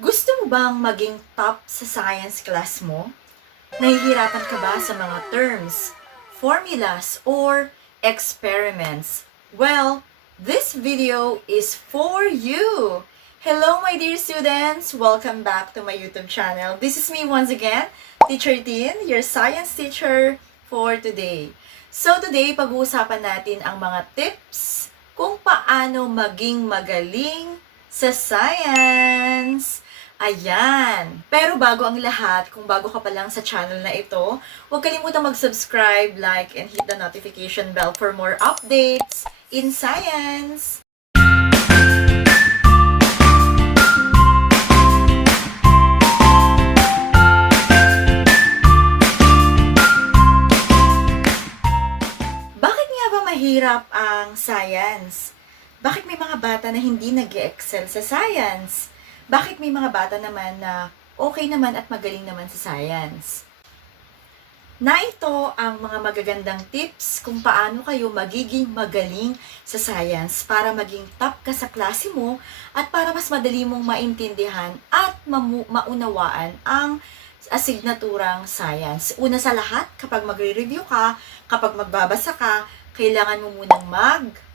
Gusto mo bang maging top sa science class mo? Nahihirapan ka ba sa mga terms, formulas, or experiments? Well, this video is for you! Hello, my dear students! Welcome back to my YouTube channel. This is me once again, Teacher Tin, your science teacher for today. So today, pag-uusapan natin ang mga tips kung paano maging magaling sa science. Ayan. Pero bago ang lahat, kung bago ka pa lang sa channel na ito, huwag kalimutang mag-subscribe, like, and hit the notification bell for more updates in science. Bakit nga ba mahirap ang science? Bakit may mga bata na hindi nag excel sa science? Bakit may mga bata naman na okay naman at magaling naman sa science? Na ito ang mga magagandang tips kung paano kayo magiging magaling sa science para maging top ka sa klase mo at para mas madali mong maintindihan at maunawaan ang asignaturang science. Una sa lahat, kapag magre-review ka, kapag magbabasa ka, kailangan mo munang mag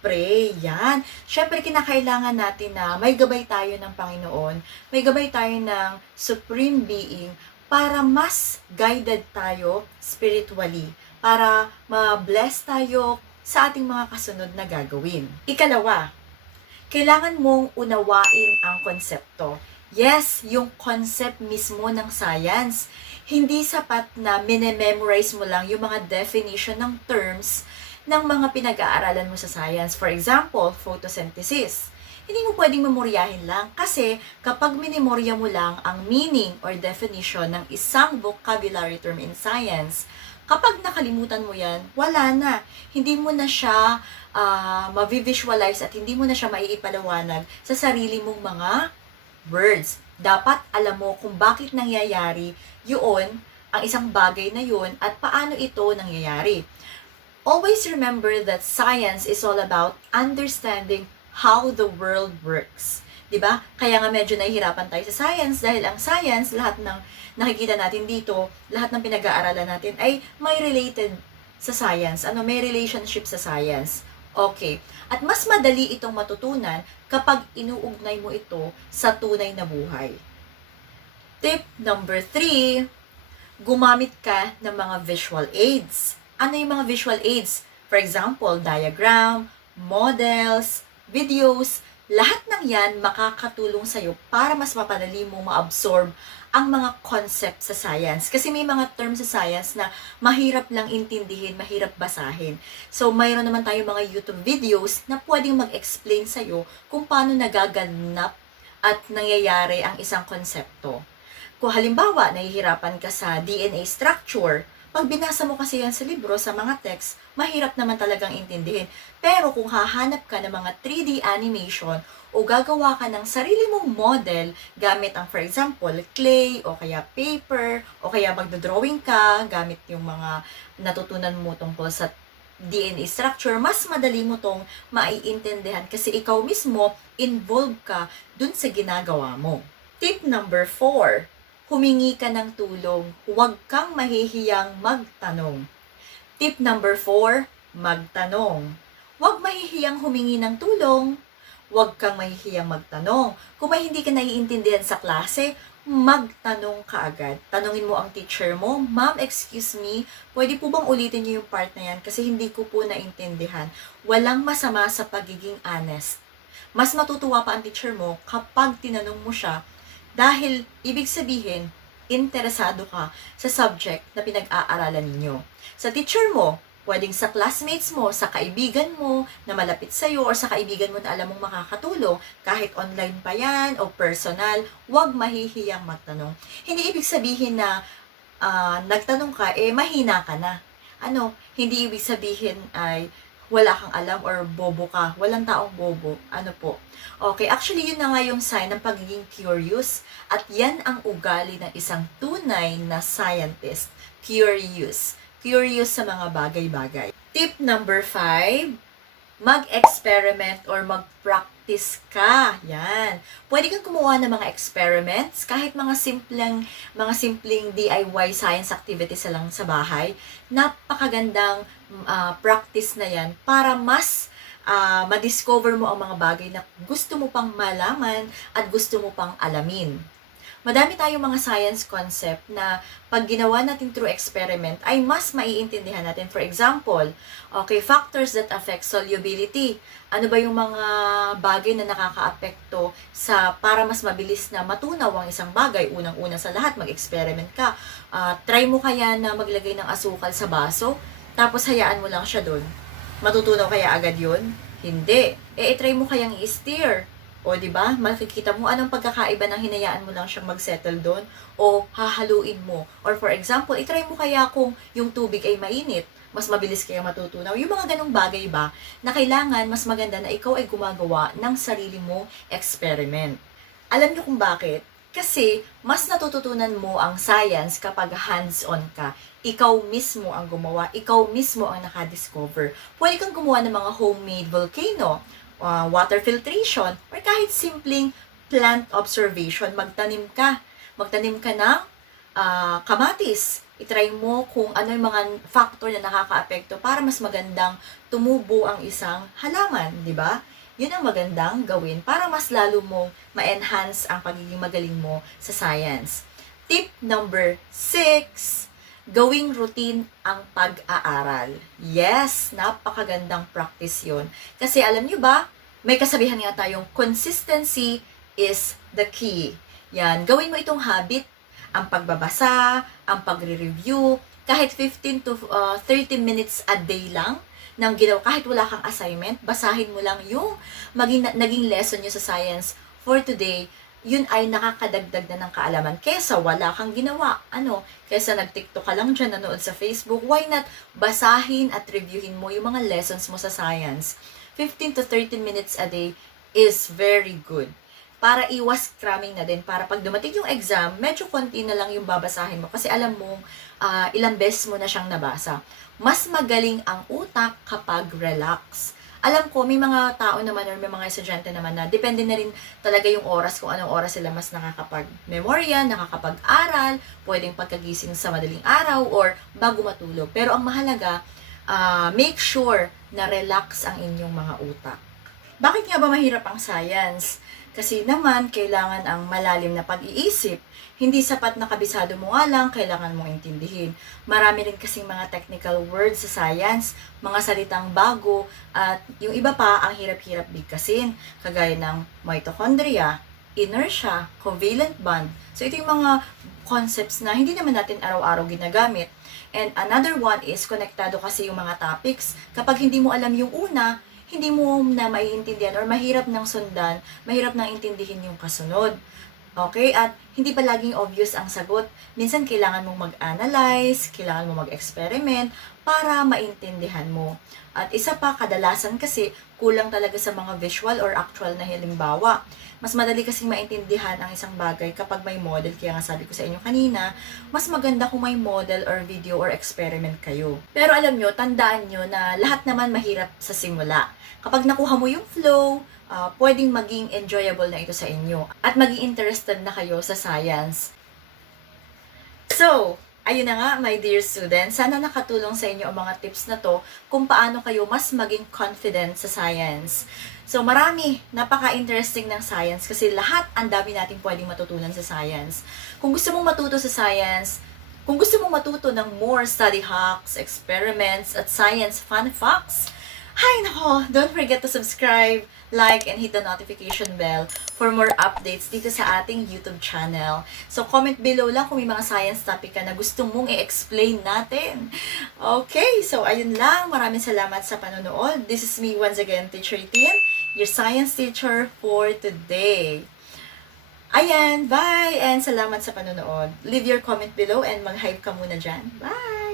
pray. Yan. Siyempre, kinakailangan natin na may gabay tayo ng Panginoon, may gabay tayo ng Supreme Being para mas guided tayo spiritually, para ma-bless tayo sa ating mga kasunod na gagawin. Ikalawa, kailangan mong unawain ang konsepto. Yes, yung concept mismo ng science. Hindi sapat na minememorize mo lang yung mga definition ng terms ng mga pinag-aaralan mo sa science. For example, photosynthesis. Hindi mo pwedeng memoryahin lang kasi kapag minemorya mo lang ang meaning or definition ng isang vocabulary term in science, kapag nakalimutan mo yan, wala na. Hindi mo na siya uh, ma-visualize at hindi mo na siya maiipalawanag sa sarili mong mga words. Dapat alam mo kung bakit nangyayari yun, ang isang bagay na yun, at paano ito nangyayari. Always remember that science is all about understanding how the world works. 'Di ba? Kaya nga medyo nahihirapan tayo sa science dahil ang science, lahat ng nakikita natin dito, lahat ng pinag-aaralan natin ay may related sa science. Ano, may relationship sa science. Okay. At mas madali itong matutunan kapag inuugnay mo ito sa tunay na buhay. Tip number three, gumamit ka ng mga visual aids. Ano yung mga visual aids? For example, diagram, models, videos, lahat ng yan makakatulong sa'yo para mas mapadali mo ma-absorb ang mga concept sa science. Kasi may mga terms sa science na mahirap lang intindihin, mahirap basahin. So, mayroon naman tayo mga YouTube videos na pwedeng mag-explain sa'yo kung paano nagaganap at nangyayari ang isang konsepto. Kung halimbawa, nahihirapan ka sa DNA structure, pag binasa mo kasi yan sa libro, sa mga text, mahirap naman talagang intindihin. Pero kung hahanap ka ng mga 3D animation o gagawa ka ng sarili mong model gamit ang, for example, clay o kaya paper o kaya magdodrawing ka gamit yung mga natutunan mo tungkol sa DNA structure, mas madali mo tong maiintindihan kasi ikaw mismo involved ka dun sa ginagawa mo. Tip number 4 humingi ka ng tulong, huwag kang mahihiyang magtanong. Tip number 4, magtanong. Huwag mahihiyang humingi ng tulong, huwag kang mahihiyang magtanong. Kung may hindi ka naiintindihan sa klase, magtanong ka agad. Tanungin mo ang teacher mo, Ma'am, excuse me, pwede po bang ulitin niyo yung part na yan kasi hindi ko po naintindihan. Walang masama sa pagiging honest. Mas matutuwa pa ang teacher mo kapag tinanong mo siya dahil, ibig sabihin, interesado ka sa subject na pinag-aaralan ninyo. Sa teacher mo, pwedeng sa classmates mo, sa kaibigan mo na malapit sa'yo, or sa kaibigan mo na alam mong makakatulong, kahit online pa yan o personal, huwag mahihiyang magtanong. Hindi ibig sabihin na uh, nagtanong ka, eh mahina ka na. Ano, hindi ibig sabihin ay wala kang alam or bobo ka. Walang taong bobo. Ano po? Okay, actually yun na nga yung sign ng pagiging curious at yan ang ugali ng isang tunay na scientist. Curious. Curious sa mga bagay-bagay. Tip number 5, mag-experiment or mag-practice mag-practice ka. Yan. Pwede kang kumuha ng mga experiments, kahit mga simpleng, mga simpleng DIY science activities lang sa bahay. Napakagandang ah, practice na yan para mas ah, ma-discover mo ang mga bagay na gusto mo pang malaman at gusto mo pang alamin. Madami tayong mga science concept na pag ginawa natin through experiment ay mas maiintindihan natin. For example, okay, factors that affect solubility. Ano ba yung mga bagay na nakakaapekto sa para mas mabilis na matunaw ang isang bagay? Unang-una sa lahat, mag-experiment ka. Ah, try mo kaya na maglagay ng asukal sa baso, tapos hayaan mo lang siya doon. Matutunaw kaya agad yun? Hindi. Eh, try mo kayang i-steer. O, di ba? Makikita mo anong pagkakaiba ng hinayaan mo lang siyang mag-settle doon o hahaluin mo. Or for example, itry mo kaya kung yung tubig ay mainit, mas mabilis kaya matutunaw. Yung mga ganong bagay ba na kailangan mas maganda na ikaw ay gumagawa ng sarili mong experiment. Alam niyo kung bakit? Kasi mas natututunan mo ang science kapag hands-on ka. Ikaw mismo ang gumawa, ikaw mismo ang nakadiscover. Pwede kang gumawa ng mga homemade volcano, uh, water filtration, or kahit simpleng plant observation, magtanim ka. Magtanim ka ng ah, kamatis. Itry mo kung ano yung mga factor na nakakaapekto para mas magandang tumubo ang isang halaman, di ba? Yun ang magandang gawin para mas lalo mong ma-enhance ang pagiging magaling mo sa science. Tip number six, gawing routine ang pag-aaral. Yes, napakagandang practice yon. Kasi alam nyo ba, may kasabihan nga tayong consistency is the key. Yan, gawin mo itong habit, ang pagbabasa, ang pagre-review, kahit 15 to uh, 30 minutes a day lang nang ginawa, kahit wala kang assignment, basahin mo lang yung maging, naging lesson nyo sa science for today, yun ay nakakadagdag na ng kaalaman kesa wala kang ginawa. Ano, kesa nag-tiktok ka lang dyan, nanood sa Facebook, why not basahin at reviewin mo yung mga lessons mo sa science. 15 to 30 minutes a day is very good. Para iwas cramming na din, para pag dumating yung exam, medyo konti na lang yung babasahin mo kasi alam mo ah, ilang beses mo na siyang nabasa. Mas magaling ang utak kapag relax. Alam ko, may mga tao naman or may mga estudyante naman na depende na rin talaga yung oras kung anong oras sila mas nakakapag-memorya, nakakapag-aral, pwedeng pagkagising sa madaling araw or bago matulog. Pero ang mahalaga, ah, make sure na relax ang inyong mga utak. Bakit nga ba mahirap ang science? Kasi naman, kailangan ang malalim na pag-iisip. Hindi sapat na kabisado mo nga lang, kailangan mong intindihin. Marami rin kasing mga technical words sa science, mga salitang bago, at yung iba pa, ang hirap-hirap bigkasin, kagaya ng mitochondria, inertia, covalent bond. So, ito yung mga concepts na hindi naman natin araw-araw ginagamit. And another one is, konektado kasi yung mga topics. Kapag hindi mo alam yung una, hindi mo na maiintindihan or mahirap nang sundan, mahirap nang intindihin yung kasunod. Okay? At hindi pa laging obvious ang sagot. Minsan kailangan mong mag-analyze, kailangan mo mag-experiment para maintindihan mo. At isa pa, kadalasan kasi kulang talaga sa mga visual or actual na halimbawa. Mas madali kasing maintindihan ang isang bagay kapag may model. Kaya nga sabi ko sa inyo kanina, mas maganda kung may model or video or experiment kayo. Pero alam nyo, tandaan nyo na lahat naman mahirap sa simula. Kapag nakuha mo yung flow, ah, pwedeng maging enjoyable na ito sa inyo. At maging interested na kayo sa science. So, ayun na nga, my dear students. Sana nakatulong sa inyo ang mga tips na to kung paano kayo mas maging confident sa science. So, marami, napaka-interesting ng science kasi lahat ang dami natin pwedeng matutunan sa science. Kung gusto mong matuto sa science, kung gusto mong matuto ng more study hacks, experiments, at science fun facts, Hi nako! Don't forget to subscribe, like, and hit the notification bell for more updates dito sa ating YouTube channel. So, comment below lang kung may mga science topic ka na gusto mong i-explain natin. Okay, so ayun lang. Maraming salamat sa panonood. This is me once again, Teacher Tin, your science teacher for today. Ayan, bye! And salamat sa panonood. Leave your comment below and mag-hype ka muna dyan. Bye!